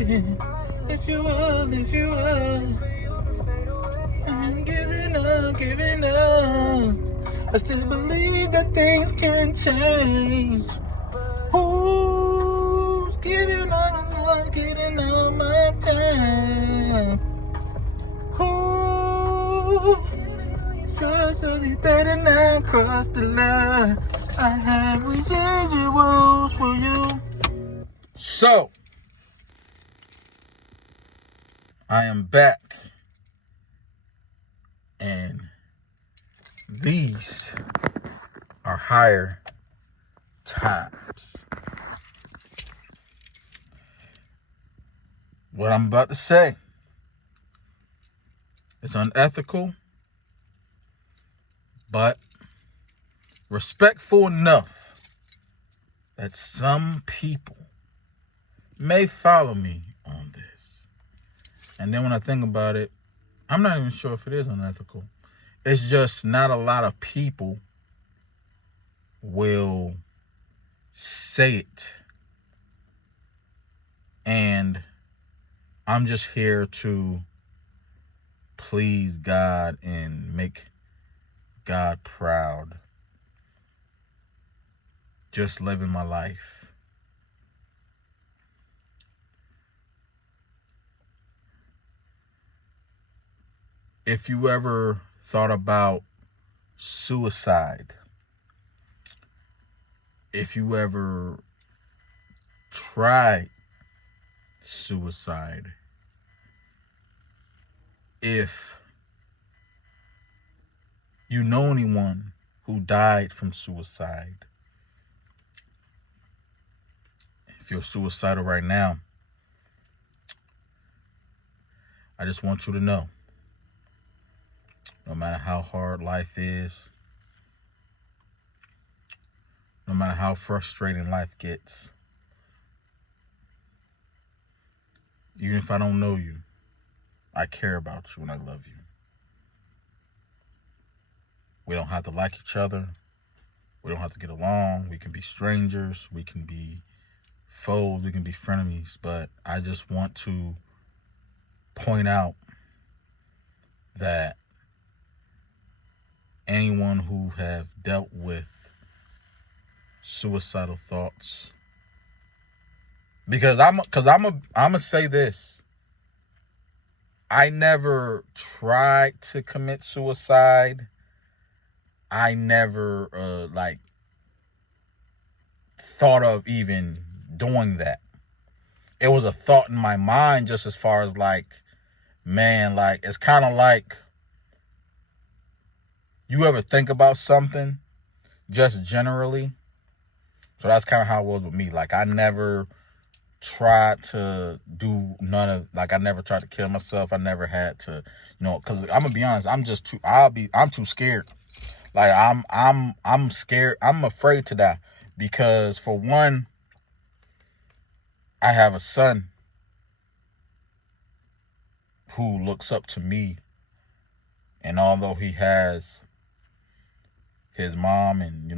If you will, if you will. I'm giving up. I still believe that things can change. Who's giving up, not getting on my time? Who just that you better not cross the line? I have residuals for you. So, I am back, and these are higher times. What I'm about to say is unethical, but respectful enough that some people may follow me on this. And then when I think about it, I'm not even sure if it is unethical. It's just not a lot of people will say it. And I'm just here to please God and make God proud. Just living my life. If you ever thought about suicide, if you ever tried suicide, if you know anyone who died from suicide, if you're suicidal right now, I just want you to know, no matter how hard life is, no matter how frustrating life gets, even if I don't know you, I care about you and I love you. We don't have to like each other. We don't have to get along. We can be strangers. We can be foes. We can be frenemies. But I just want to point out that anyone who have dealt with suicidal thoughts, because I'm gonna say this, I never tried to commit suicide. I never thought of even doing that. It was a thought in my mind, just as far as man, it's kind of like, you ever think about something just generally? So that's kind of how it was with me. I never tried to do none of, I never tried to kill myself. I never had to, because I'm gonna be honest, I'm too scared. I'm scared. I'm afraid to die because, for one, I have a son who looks up to me, and although he has his mom and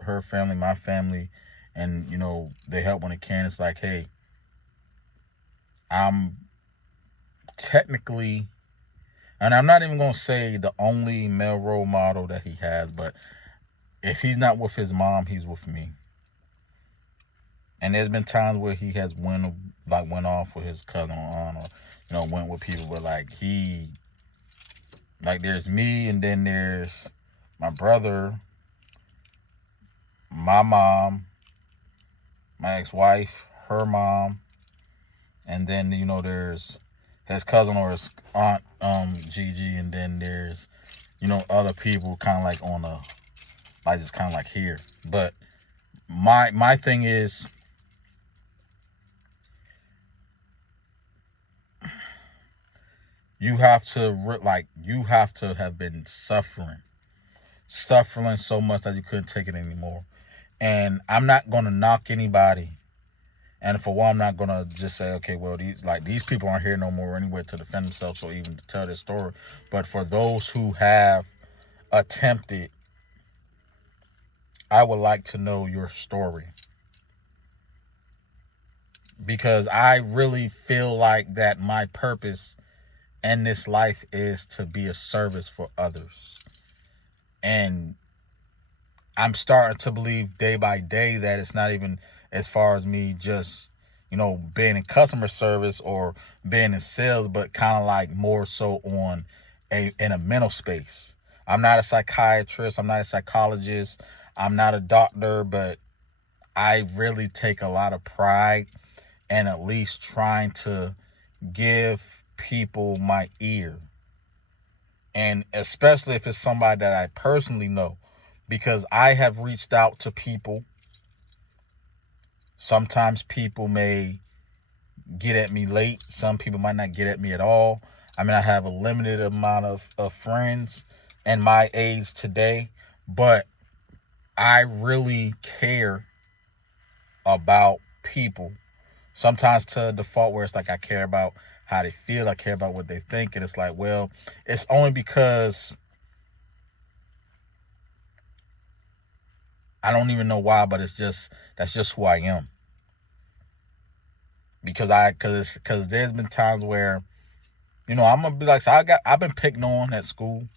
her family, my family, and they help when it can, it's like, hey, I'm technically, and I'm not even gonna say the only male role model that he has, but if he's not with his mom, he's with me. And there's been times where he has went off with his cousin or went with people, but there's me, and then there's my brother, my mom, my ex-wife, her mom, and then there's his cousin or his aunt, Gigi, and then there's other people kind of on a just kind of here. But my thing is, you have to have been suffering so much that you couldn't take it anymore. And I'm not gonna knock anybody. And for one, I'm not gonna just say, okay, well, these people aren't here no more anywhere to defend themselves or even to tell their story. But for those who have attempted, I would like to know your story. because I really feel like that my purpose in this life is to be a service for others. And I'm starting to believe day by day that it's not even as far as me just, being in customer service or being in sales, but kind of like more so in a mental space. I'm not a psychiatrist, I'm not a psychologist, I'm not a doctor, but I really take a lot of pride in at least trying to give people my ear. And especially if it's somebody that I personally know, because I have reached out to people. Sometimes people may get at me late. Some people might not get at me at all. I mean, I have a limited amount of friends in my age today, but I really care about people. Sometimes to a default where it's like I care about how they feel, I care about what they think, and it's like, well, it's only because I don't even know why, but that's just who I am. Because there's been times where, I'm gonna be like, so I've been picked on at school.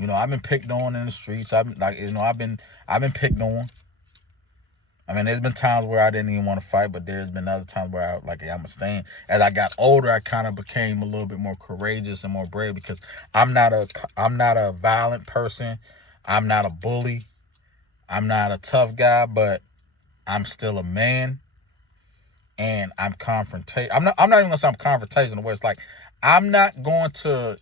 I've been picked on in the streets. I've been picked on. I mean, there's been times where I didn't even want to fight, but there's been other times where I'm gonna stand. As I got older, I kind of became a little bit more courageous and more brave because I'm not a violent person. I'm not a bully. I'm not a tough guy, but I'm still a man, and I'm confrontational. I'm not even gonna say I'm confrontational, where it's like I'm not going to,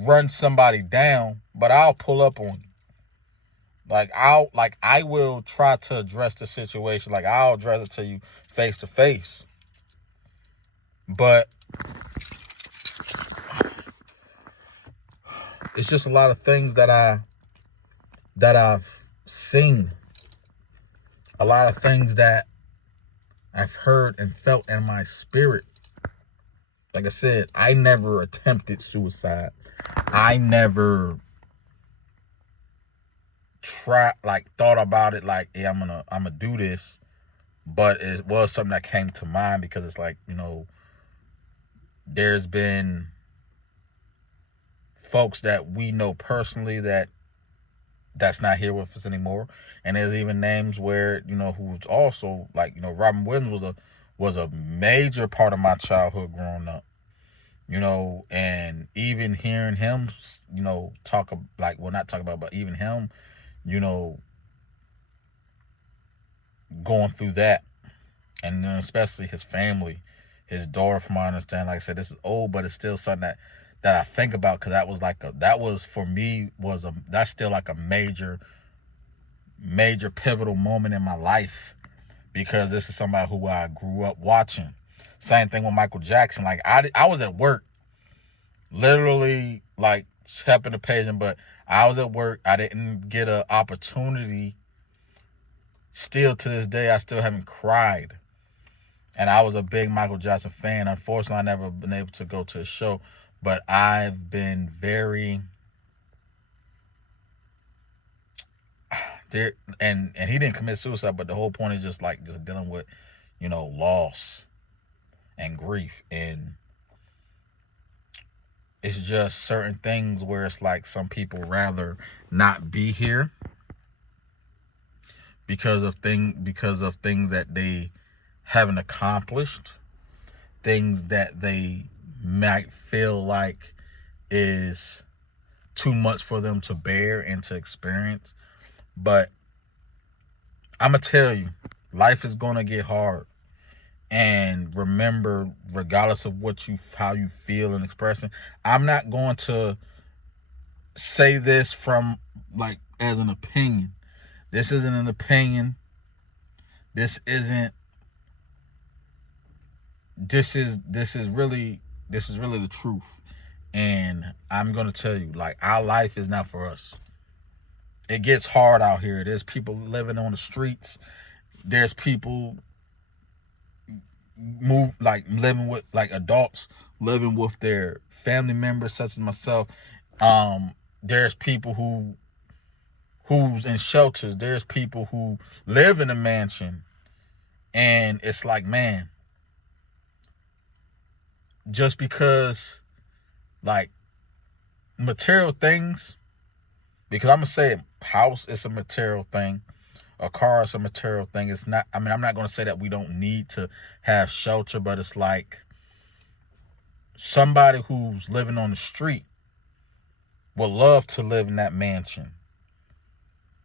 run somebody down, but I'll pull up on you. I will try to address the situation. Like, I'll address it to you face to face. But it's just a lot of things that I've seen. A lot of things that I've heard and felt in my spirit. Like I said, I never attempted suicide. I never thought about it like, yeah, I'm gonna do this. But it was something that came to mind because it's like, there's been folks that we know personally that's not here with us anymore. And there's even names where, who's also like, Robin Williams was a major part of my childhood growing up. And even hearing him, talk like, well, not talk about, but even him, going through that, and then especially his family, his daughter, from my understanding. Like I said, this is old, but it's still something that I think about, because that's still like a major pivotal moment in my life, because this is somebody who I grew up watching. Same thing with Michael Jackson. Like, I was at work, literally, like, helping the patient, but I was at work. I didn't get an opportunity. Still to this day, I still haven't cried. And I was a big Michael Jackson fan. Unfortunately, I never been able to go to a show, but I've been very there. And he didn't commit suicide, but the whole point is just dealing with, loss and grief. And it's just certain things where it's like some people rather not be here because of things that they haven't accomplished, things that they might feel like is too much for them to bear and to experience. But I'm gonna tell you, life is gonna get hard. And remember, regardless of how you feel and expressing, I'm not going to say this from like as an opinion. This isn't an opinion. This is really the truth. And I'm gonna tell you, like, our life is not for us. It gets hard out here. There's people living on the streets. There's people living with, like, adults living with their family members, such as myself. There's people who's in shelters. There's people who live in a mansion. And it's like, man, just because, like, material things, because I'm going to say it, house is a material thing. A car is a material thing. It's not, I mean, I'm not going to say that we don't need to have shelter, but it's like somebody who's living on the street would love to live in that mansion.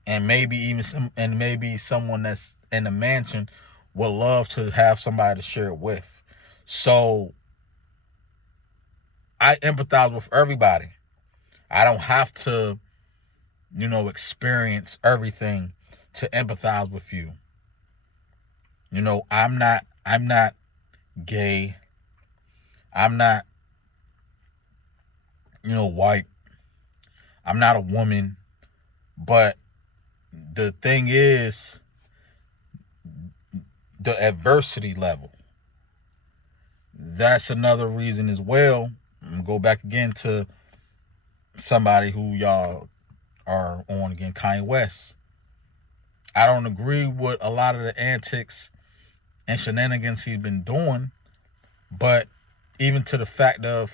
And maybe someone that's in the mansion would love to have somebody to share it with. So I empathize with everybody. I don't have to, experience everything to empathize with you. I'm not gay. I'm not, white. I'm not a woman. But the thing is, the adversity level. That's another reason as well. I'm going to go back again to somebody who y'all are on again, Kanye West. I don't agree with a lot of the antics and shenanigans he's been doing, but even to the fact of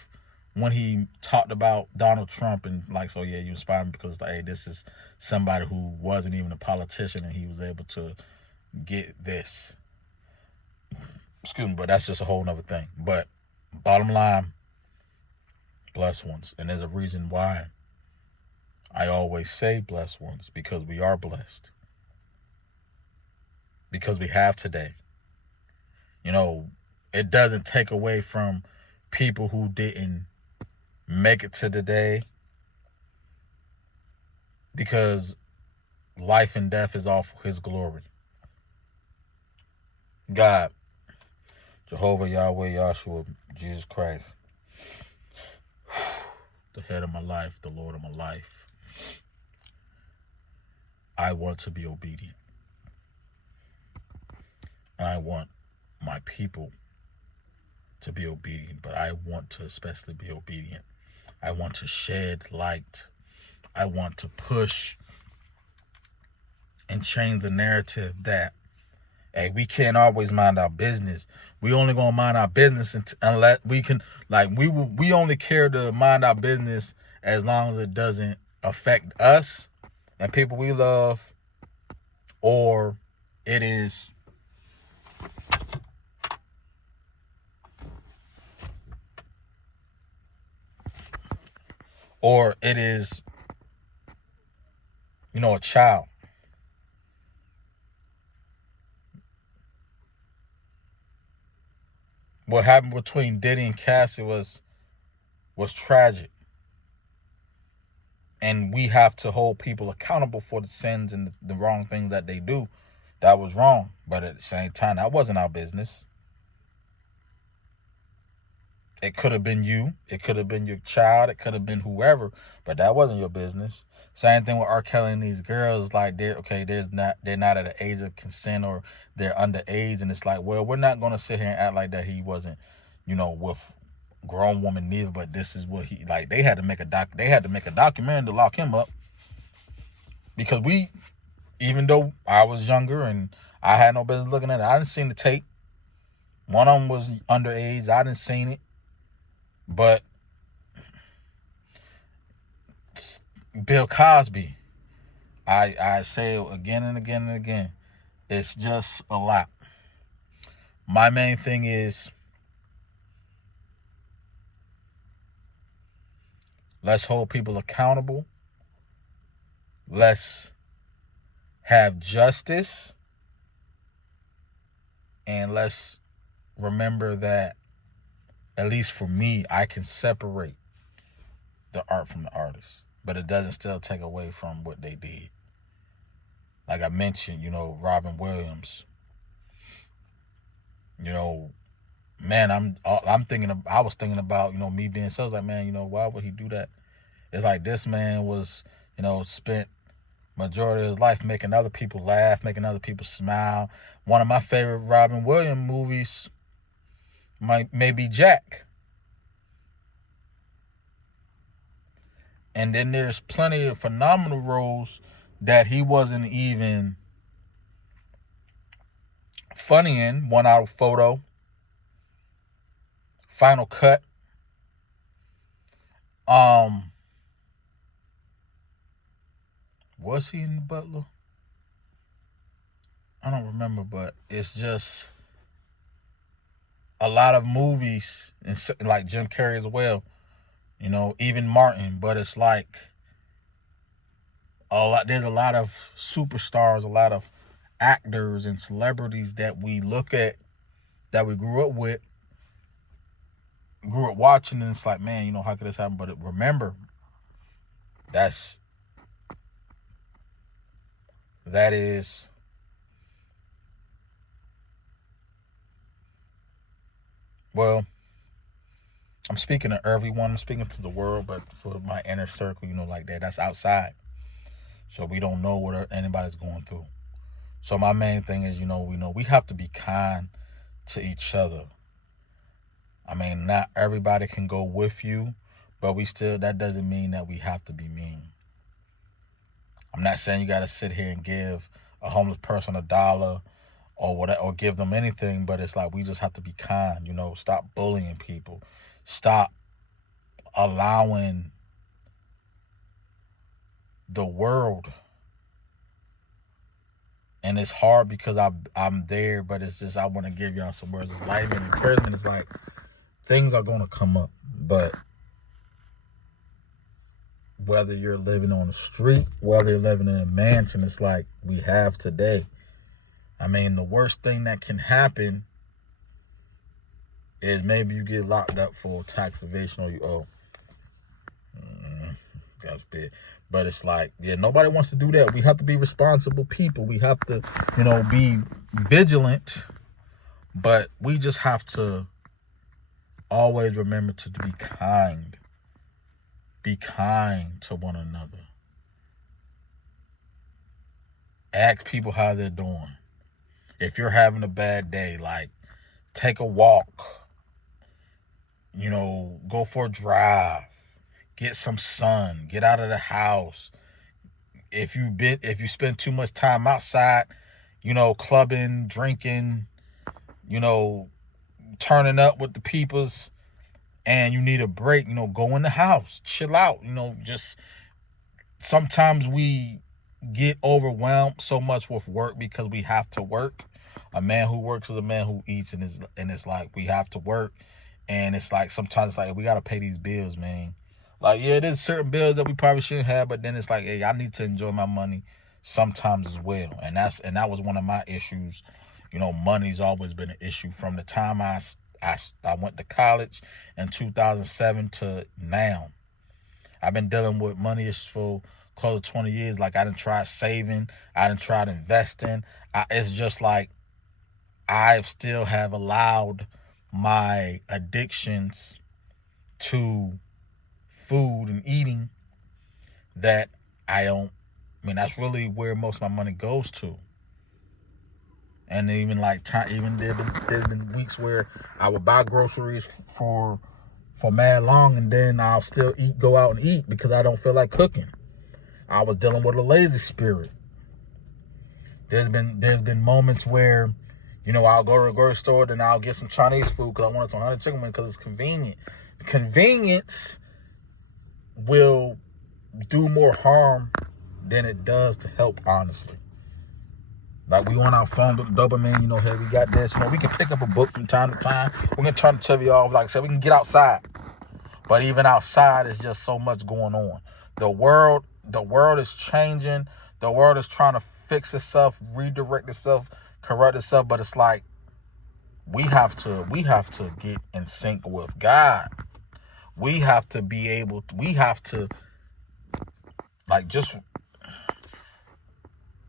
when he talked about Donald Trump and like, so yeah, you inspired me because like, hey, this is somebody who wasn't even a politician and he was able to get this. Excuse me, but that's just a whole nother thing. But bottom line, blessed ones. And there's a reason why I always say blessed ones, because we are blessed. Because we have today. It doesn't take away from people who didn't make it to the day, because life and death is all for his glory. God, Jehovah, Yahweh, Yahshua, Jesus Christ, the head of my life, the Lord of my life, I want to be obedient. And I want my people to be obedient, but I want to especially be obedient. I want to shed light. I want to push and change the narrative that, hey, we can't always mind our business. We only gonna mind our business unless we can, like, we only care to mind our business as long as it doesn't affect us and people we love, or it is a child. What happened between Diddy and Cassie was tragic. And we have to hold people accountable for the sins and the wrong things that they do. That was wrong. But at the same time, that wasn't our business. It could have been you. It could have been your child. It could have been whoever. But that wasn't your business. Same thing with R. Kelly and these girls. Like, they're not at an age of consent, or they're underage. And it's like, well, we're not going to sit here and act like that he wasn't, with grown woman neither. But this is what he, like, they had to make a documentary to lock him up. Because even though I was younger and I had no business looking at it, I didn't see the tape. One of them was underage. I didn't seen it. But Bill Cosby, I say it again and again and again, it's just a lot. My main thing is, let's hold people accountable. Let's have justice. And let's remember that, at least for me, I can separate the art from the artist. But it doesn't still take away from what they did. Like I mentioned, Robin Williams. Man, I was thinking about, me being so, I was like, man, why would he do that? It's like, this man was, spent majority of his life making other people laugh, making other people smile. One of my favorite Robin Williams movies may be Jack. And then there's plenty of phenomenal roles that he wasn't even funny in. 1 hour photo, Final Cut. Was he in The Butler? I don't remember, but it's just a lot of movies, and like Jim Carrey as well. Even Martin. But it's like a lot. There's a lot of superstars, a lot of actors and celebrities that we look at, that we grew up with, grew up watching, and it's like, man, how could this happen? But remember, that is well, I'm speaking to everyone. I'm speaking to the world, but for my inner circle, like that's outside. So we don't know what anybody's going through. So my main thing is, we have to be kind to each other. I mean, not everybody can go with you, but that doesn't mean that we have to be mean. I'm not saying you got to sit here and give a homeless person $1 or whatever, or give them anything, but it's like we just have to be kind. Stop bullying people. Stop allowing the world. And it's hard because I'm there, but it's just I want to give y'all some words of life and encouragement. It's like things are going to come up, but whether you're living on the street, whether you're living in a mansion, it's like we have today. I mean, the worst thing that can happen is maybe you get locked up for tax evasion, or you owe. That's big. But it's like, nobody wants to do that. We have to be responsible people. We have to, be vigilant. But we just have to always remember to be kind. Be kind to one another. Ask people how they're doing. If you're having a bad day, like, take a walk. Go for a drive. Get some sun. Get out of the house. If you spend too much time outside, clubbing, drinking, turning up with the peoples, and you need a break, go in the house, chill out. Just sometimes we get overwhelmed so much with work because we have to work. A man who works is a man who eats, and it's like we have to work, and it's like sometimes it's like we gotta pay these bills, man. Like, there's certain bills that we probably shouldn't have, but then it's like, hey, I need to enjoy my money sometimes as well. And that was one of my issues. Money's always been an issue from the time I went to college in 2007 to now. I've been dealing with money issues for close to 20 years. Like, I done tried saving, I done tried investing. It's just like I still have allowed my addictions to food and eating that that's really where most of my money goes to. And even like there's been weeks where I would buy groceries for mad long, and then I'll still go out and eat because I don't feel like cooking. I was dealing with a lazy spirit. There's been moments where, I'll go to the grocery store, then I'll get some Chinese food because I wanted some honey chicken wings because it's convenient. Convenience will do more harm than it does to help, honestly. Like, we on our phone with dopamine, hey, we got this. We can pick up a book from time to time. We can turn the TV off. Like I said, we can get outside. But even outside, is just so much going on. The world is changing. The world is trying to fix itself, redirect itself, correct itself. But it's like we have to get in sync with God. We have to like, just, a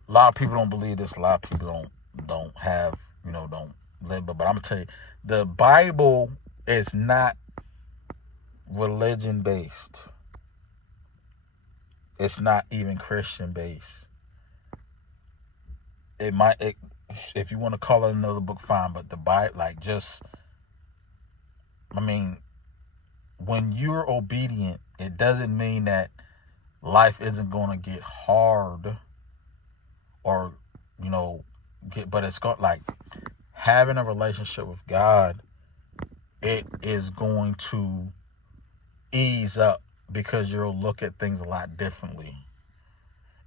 lot of people don't believe this. A lot of people don't have, don't live. But I'm gonna tell you, the Bible is not religion based. It's not even Christian based. If you want to call it another book, fine. But the Bible, when you're obedient, it doesn't mean that life isn't going to get hard. but it's got like having a relationship with God, it is going to ease up because you'll look at things a lot differently.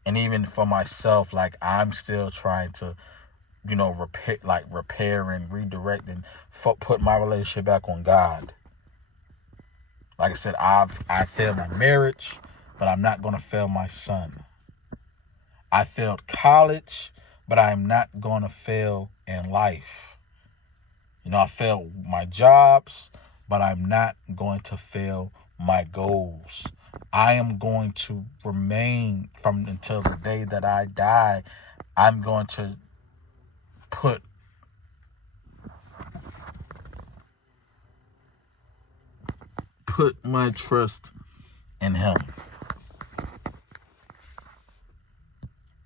And even for myself, like I'm still trying to, repair and redirect and put my relationship back on God. Like I said, I failed my marriage, but I'm not going to fail my son. I failed college, but I'm not going to fail in life. I failed my jobs, but I'm not going to fail my goals. I am going to remain until the day that I die. I'm going to put my trust in him.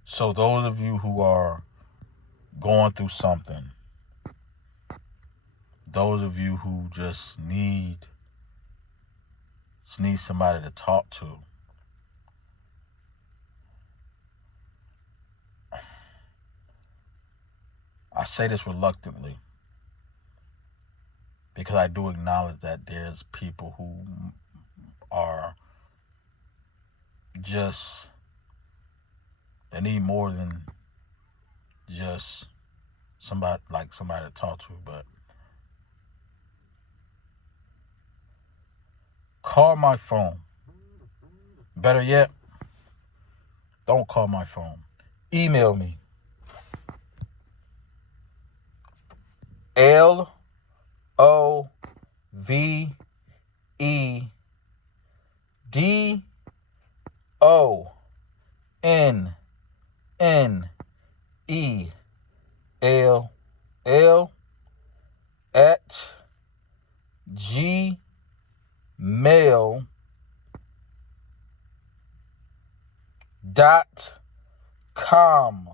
So those of you who are going through something, those of you who just need somebody to talk to, I say this reluctantly because I do acknowledge that there's people who are just, they need more than just somebody to talk to. But call my phone. Better yet, don't call my phone. Email me. LoveDarnell@gmail.com.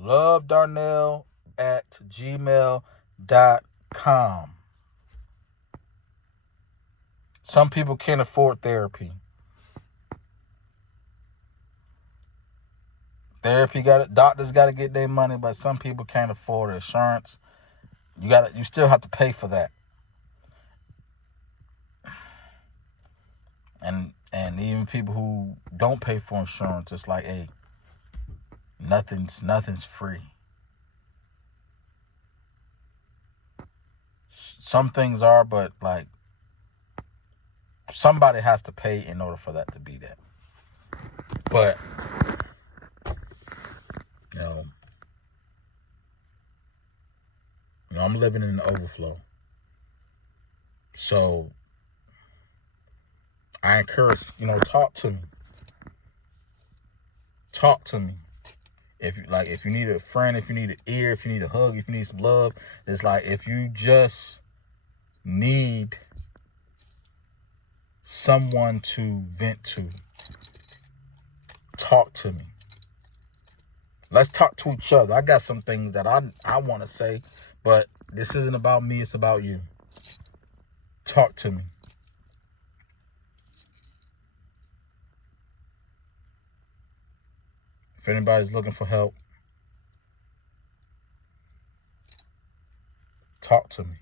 LoveDarnell@gmail.com. Some people can't afford therapy. Doctors got to get their money, but some people can't afford insurance. You still have to pay for that. And even people who don't pay for insurance, it's like, hey, nothing's free. Some things are, but like somebody has to pay in order for that to be that. But I'm living in an overflow. So I encourage, talk to me. Talk to me. If you need a friend, if you need an ear, if you need a hug, if you need some love, it's like if you just need someone to vent to, talk to me. Let's talk to each other. I got some things that I want to say, but this isn't about me, it's about you. Talk to me. If anybody's looking for help, talk to me.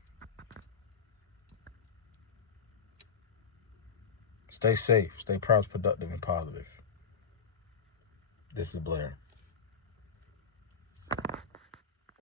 Stay safe, stay productive and positive. This is Blair.